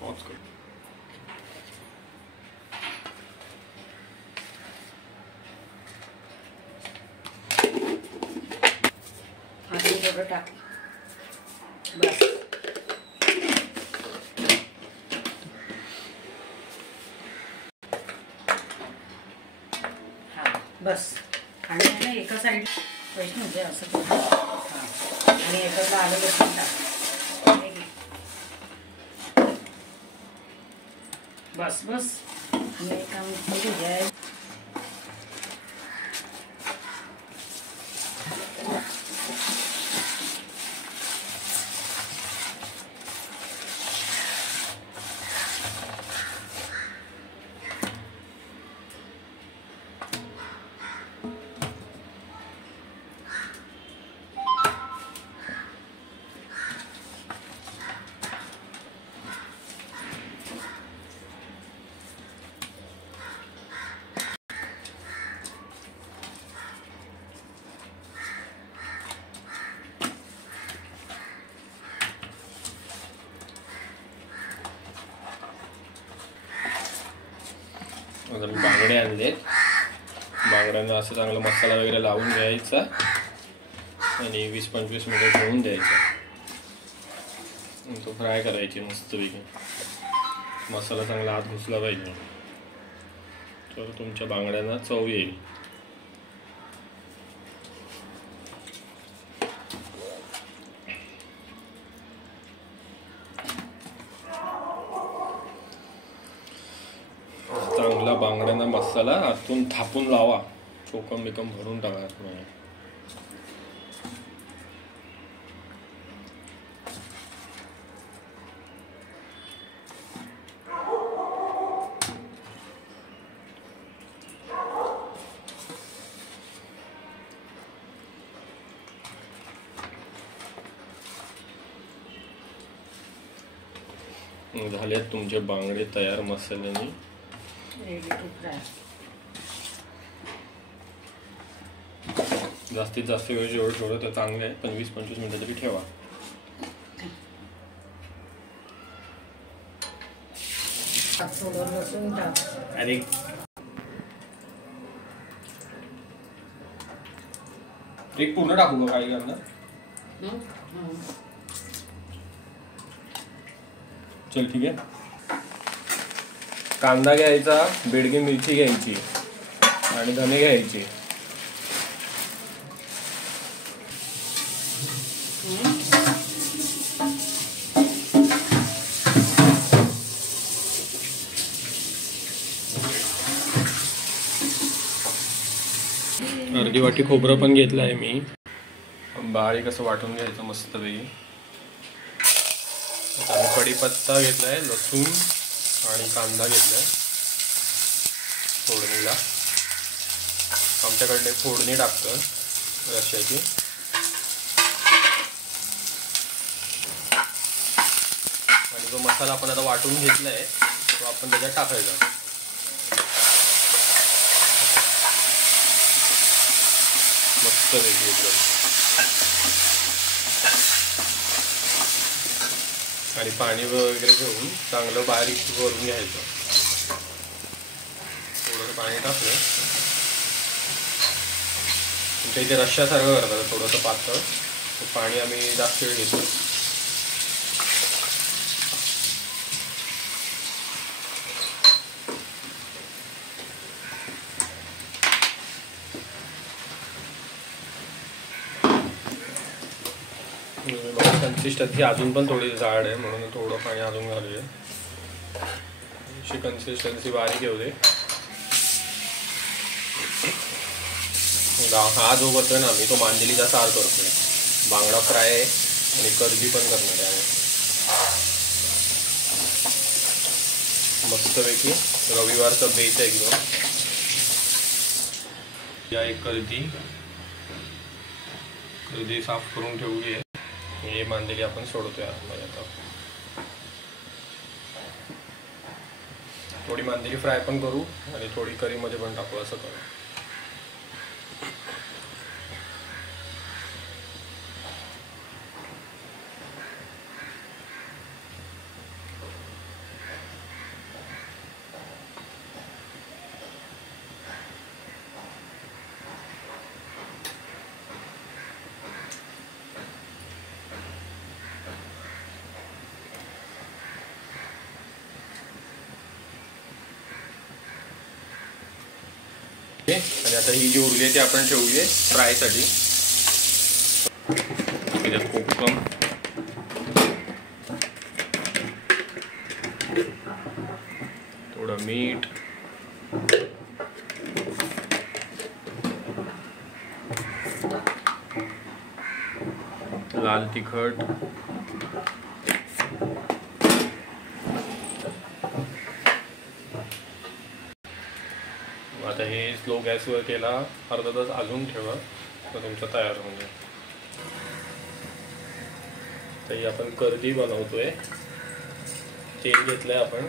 Pause कर. आणि थोडं टाक. बस. बस. आणि आहे ना एका साईड पैसे म्हणजे असं करू. हां. आणि एखादं आलं लसूण टाक. बस बस. आणि काम करू द्या. आता मी बांगडे आणलेत. बांगड्यांना असं चांगला मसाला वगैरे लावून घ्यायचा आणि 20-25 मिनिट ठेवून द्यायचा. तो फ्राय करायची मस्तपैकी. मसाला चांगला आत घुसला पाहिजे तर तुमच्या बांगड्यांना चव येईल. चांगला बांगड्यांना मसाला आतून थापून लावा. चोकम बिकम भरून टाका. झालेत तुमचे बांगडे तयार मसाल्याने. जास्तीत जास्त वेळ जेवढं ठेवलं तर चांगलं आहे. 20-25 मिनिटं तरी ठेवा. अरे एक पूर्ण टाकू का काही करणार. चल ठीक आहे. कांदा घ्यायचा, बेडगी मिरची घ्यायची आणि धने घ्यायचे. अर्धी वाटी खोबरं पण घेतलं आहे मी. बारीक असं वाटून घ्यायचं मस्तपैकी. कढीपत्ता घेतलाय, लसूण आणि कांदा घेतलाय फोडणीला. आमच्याकडे फोडणी टाकतं रश्श्याची. आणि जो मसाला आपण आता वाटून घेतलाय तो आपण त्याच्यात टाकायचा. मस्त वेगळी एकदम. आणि पाणी वगैरे घेऊन चांगलं बारीक करून घ्यायचं. थोडंसं पाणी टाकलं. तुमच्या इथे रश्श्यासारखं करतात थोडंसं पातळ. पाणी आम्ही जास्त वेळ घेतो. कन्सिस्टन्सी अजून पण थोडी जाड आहे म्हणून थोडं पाणी अजून घालूया. अशी कन्सिस्टन्सी बारीक येऊ दे. हा जो करतोय ना मी तो मांदेलीचा सार करतोय. बांगडा फ्राय आहे आणि कर्दी पण करणार आहे. मस्तपैकी रविवारचा बेत आहे एकदम. या एक कर्दी साफ करून ठेवली आहे. हे मांदेली आपण सोडतोय आतमध्ये. आता थोडी मांदेली फ्राय पण करू आणि थोडी करीमध्ये पण टाकू असं करू. आणि आता ही जी उरली आहे ती आपण ठेवूया फ्रायसाठी. त्याच्यात कोकम, थोडं मीठ, लाल तिखट, आता हे स्लो गॅसवर केला, अर्धा तास अजून ठेवा तर तुमचं तयार होऊन जाईल. तर आपण कर्दी बनवतोय. तेल घेतलंय आपण.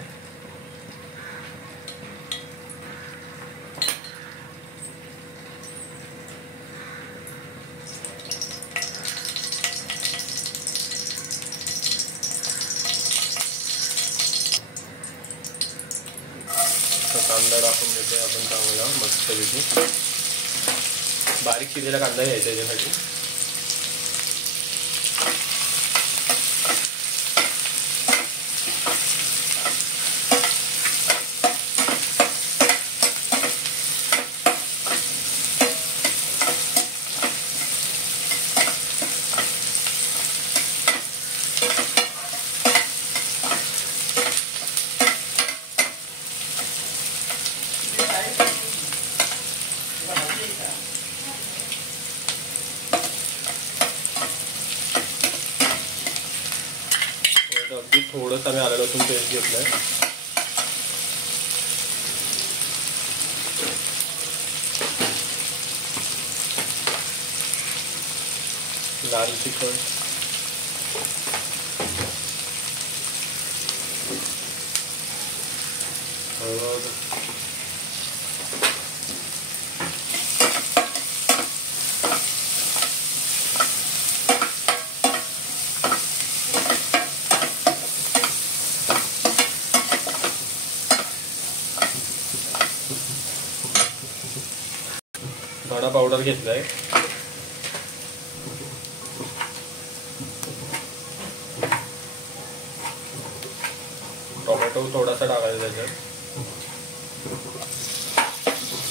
कांदा टाकून देतोय आपण चांगला मस्तपैकी. बारीक चिरलेला कांदा घ्यायचा याच्यासाठी. अगदी थोडंसं आम्ही आलं लसूण पेस्ट घेतलंय. लाल तिखट, हळद, धना पावडर घेतलाय. टोमॅटो थोडासा टाकायचा त्याच्यात.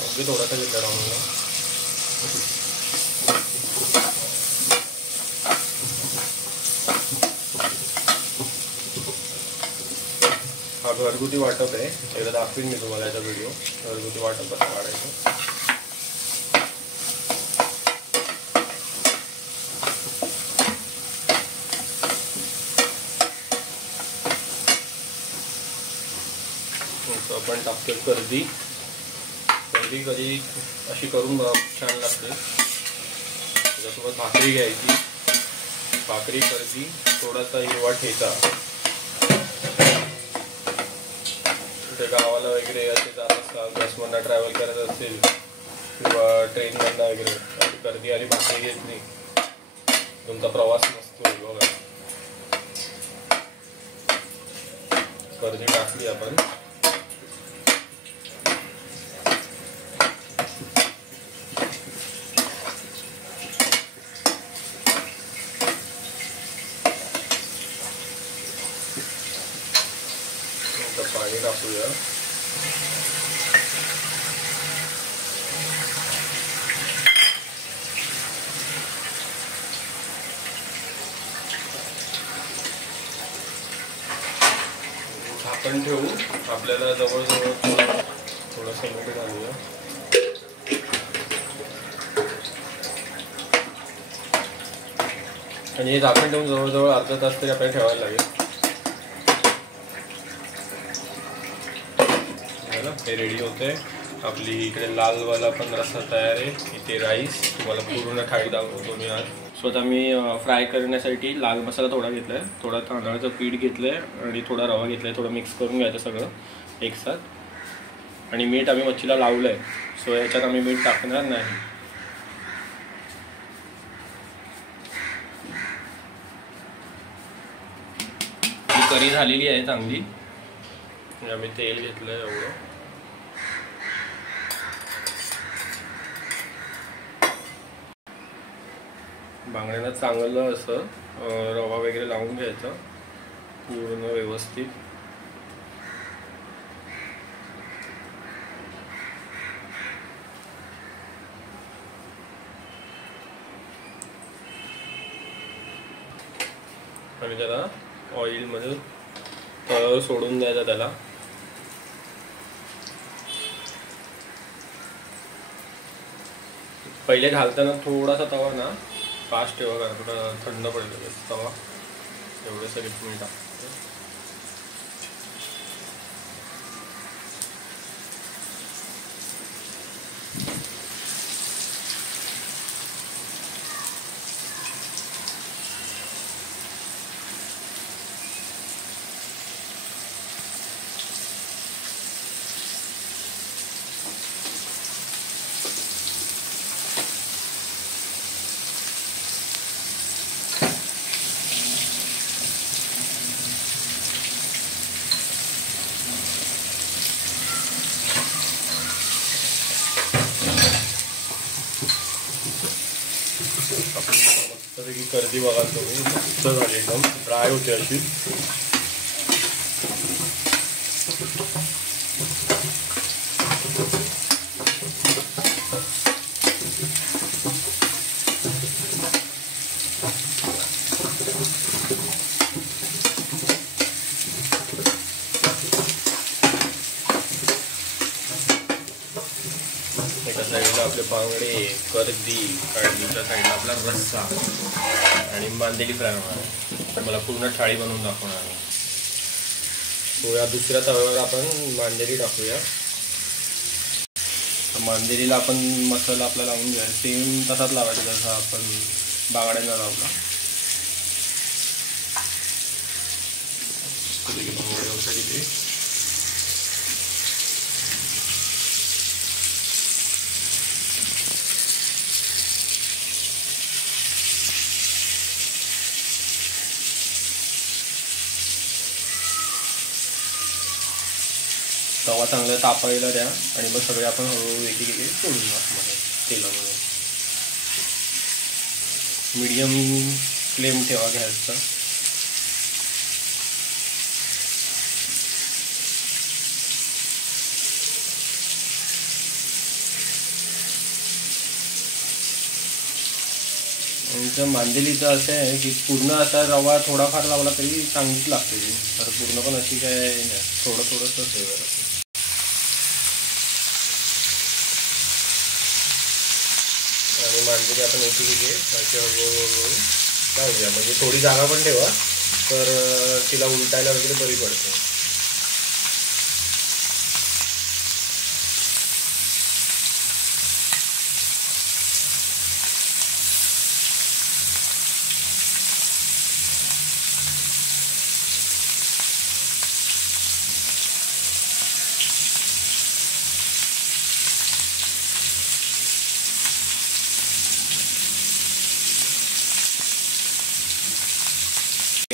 अगदी थोडासा घेतला टोमॅटो. हा घरगुती वाटप आहे. एकदा दाखवीन मी तुम्हाला याचा व्हिडिओ. घरगुती वाटप कसं काढायचं. आपण टाकतोय कर्दी. कर्दी कधी अशी करून छान लागते. त्याच्यासोबत भाकरी घ्यायची. भाकरी, कर्दी, थोडासा हिरवा ठेचा. कुठे गावाला वगैरे असे जात असतात, बसमधनं ट्रॅव्हल करत असेल किंवा ट्रेनमधनं वगैरे, कर्दी आणि भाकरी घेतली तुमचा प्रवास नसतो बघा. कर्दी टाकली आपण. पाणी टाकूया. झाकण ठेवू. आपल्याला जवळजवळ थोडंसं मीठ घालूया. आणि हे झाकण ठेवून जवळजवळ अर्धा तास तरी आपल्याला ठेवायला लागेल. हे रेडी होते. आपली इकडे लालवाला पण रस्सा तयार आहे. इथे राईस. तुम्हाला पूर्ण थाळी दाखवतो मी आज. स्वतः मी फ्राय करण्यासाठी लाल मसाला थोडा घेतलाय, थोडा तांदळाचं पीठ घेतलंय आणि थोडा रवा घेतलाय. थोडं मिक्स करून घ्यायचं सगळं एकसाथ. आणि मीठ आम्ही मच्छीला लावलंय, सो याच्यात आम्ही मीठ टाकणार नाही. करी झालेली आहे चांगली. आम्ही तेल घेतलंय एवढं. बांगड्यांना चांगलं असं रवा वगैरे लावून घ्यायचा पूर्ण व्यवस्थित. आणि त्याला ऑइलमध्ये तव्यावर सोडून द्यायचा त्याला. पहिले घालताना थोडासा तवा ना फास्ट ठेवा, कारण थोडा थंड पडेल तवा. एवढे सगळे तुम्ही टाका. मस्तपैकी कर्दी बघा तुम्ही, मस्त झाली एकदम ड्राय होते अशी. एका साईडला आपले बांगडे, कर्दी आणि दुसऱ्या साईडला आपला रस्सा आणि मांदेली फ्राय होणार. तर मला पूर्ण थाळी बनवून दाखवणार आहे. तो या दुसऱ्या तव्यावर आपण मांदेली टाकूया. तर मांदेलीला आपण मसाला आपला लावून घ्या, सेम तसाच लावायचा जसा आपण बांगड्यांना लावला. बांगडे होते तिथे. तवा चांगला तापायला द्या आणि मग सगळे आपण हळूहळू एक सोडून मध्ये तेलामध्ये. मीडियम फ्लेम ठेवा गॅसचा. आमचं मांदेलीचं असं आहे की पूर्ण असा रवा थोडाफार लावला तरी चांगलीच लागते ती. तर पूर्ण पण अशी काय नाही, थोडंसं फ्लेवर असतं. आणि मांदेली आपण एक असे हळूहळू लावूया, म्हणजे थोडी जागा पण ठेवा तर तिला उलटायला वगैरे बरी पडते.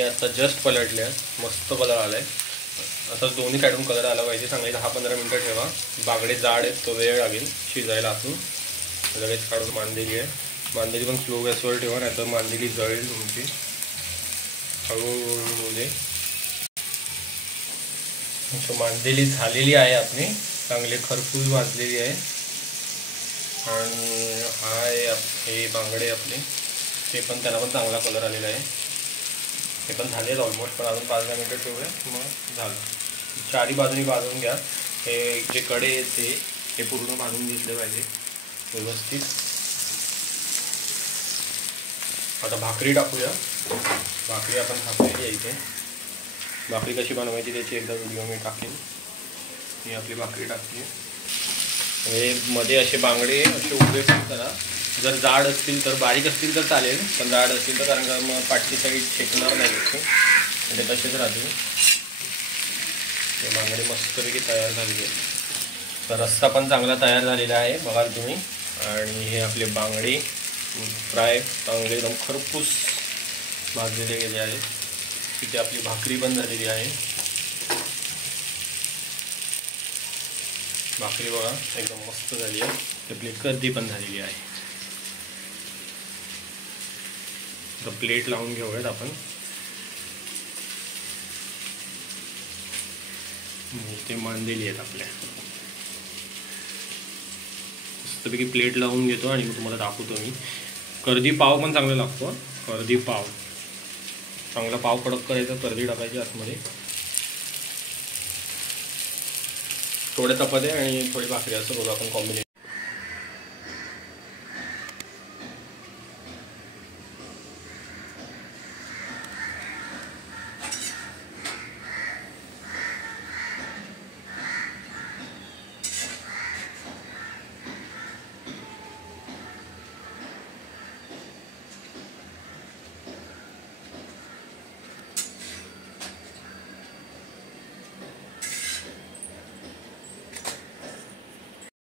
आता जस्ट पलटल्या, मस्त कलर आलाय. आता दोन्ही साईडून कलर आला पाहिजे. चांगले 10-15 मिनटं ठेवा. बांगडे जाड आहेत, तो वेळ लागेल शिजायला. आतून लगेच काढून मांदेली आहे. मांदेली पण स्लो गॅसवर ठेवा, नाही तर मांदेली जळेल तुमची. हळूहळू दे. मांदेली झालेली आहे आपली, चांगली खरपूस भाजलेली आहे. आणि हे बांगडे आपले, ते पण त्याला पण चांगला कलर आलेला आहे. हे पण झाले ऑलमोस्ट, पण अजून 5-10 मिनटं ठेवूया, मग झालं. चारी बाजूनी भाजून घ्या. हे जे कडे आहेत हे पूर्ण भाजून घेतले पाहिजे व्यवस्थित. आता भाकरी टाकूया. भाकरी आपण थापलेली आहे इथे. भाकरी कशी बनवायची त्याची एकदा व्हिडिओ मी टाकेन. ही आपली भाकरी टाकली. हे मध्ये असे बांगडे असे उभे करा. जर जाड असतील तर, बारीक असतील तर चालेल, पण जाड असतील तर कारण का मग पाठची साईड शेकणार नाही ते तसेच राहतील. हे बांगडे मस्तपैकी तयार झालेले आहेत. तर रस्सा पण चांगला तयार झालेला आहे बघाल तुम्ही. आणि हे आपले बांगडे फ्राय चांगले एकदम खरपूस भाजलेले गेले आहेत. तिथे आपली भाकरी पण झालेली आहे. भाकरी बघा एकदम मस्त झाली आहे. आपली कर्दी पण झालेली आहे. तर प्लेट लावून घेऊयात आपण. ते मांदेली आहेत आपल्या. मस्तपैकी प्लेट लावून घेतो आणि मग तुम्हाला दाखवतो मी. कर्दी पाव पण चांगला लागतो. कर्दी पाव चांगला पाव कडक करायचा, कर्दी टाकायची आतमध्ये, थोड्या चपात्या आणि थोडी भाकरी असं करू आपण कॉम्बिनेशन.